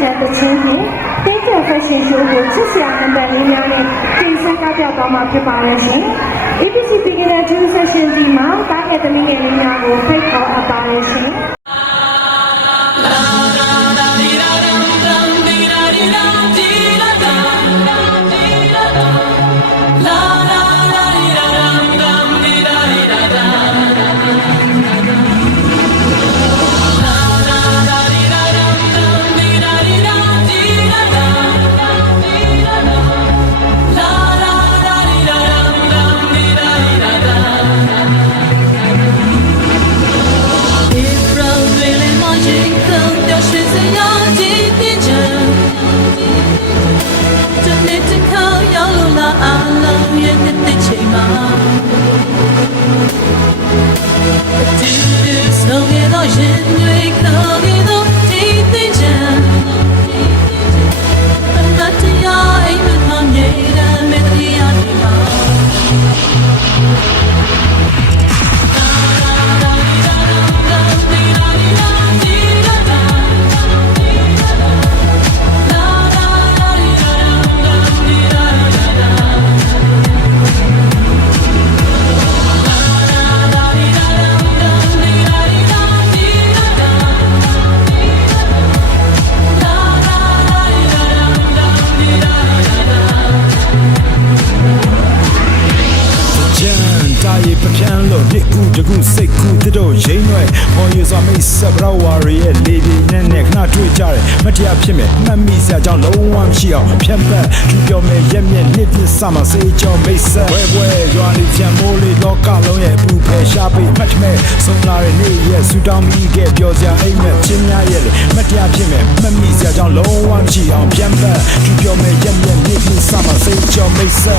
ကျန်တဲ့ချင်းဖြင့်တင်းကျပ် fashion show ကိုချစ်စရာနံပါတ်လေးများနဲ့တင်ဆက်ကားပြသွားမှာဖြစ်ပါတယ်ရှင်။ ABC Beginner June Session ဒီမှာတားငယ်သမီးငယ်လေးများကိုဖိတ်ခေါ်အပ်ပါတယ်ရှင်။တကူစိတ်ကူတို့ရင်းရွယ်ဟော်ရစွာမိတ်ဆက်ဘရဝါရီရဲ့လေးပြင်းနဲ့ခဏတွေ့ကြတယ်မတရားဖြစ်မယ်မှတ်မိစရာကြောင့်လုံးဝမရှိအောင်ဖြတ်ပတ်သူပြောမယ်ရက်မြက်နှစ်ပြစမှာစေးကြောမိတ်ဆက်ဝဲရွာလေးချမ်းမိုးလေးလောကလုံးရဲ့ပူဖယ်ရှားပိတ်မှတ်မဲ့ဆုံးလာတဲ့နေ့ရဲ့ဆူတောင်းပြီးခဲ့ပြောစရာအိမ်မဲ့ချင်းများရဲ့လေမတရားဖြစ်မယ်မှတ်မိစရာကြောင့်လုံးဝမရှိအောင်ဖြတ်ပတ်သူပြောမယ်ရက်မြက်နှစ်ပြစမှာစေးကြောမိတ်ဆက်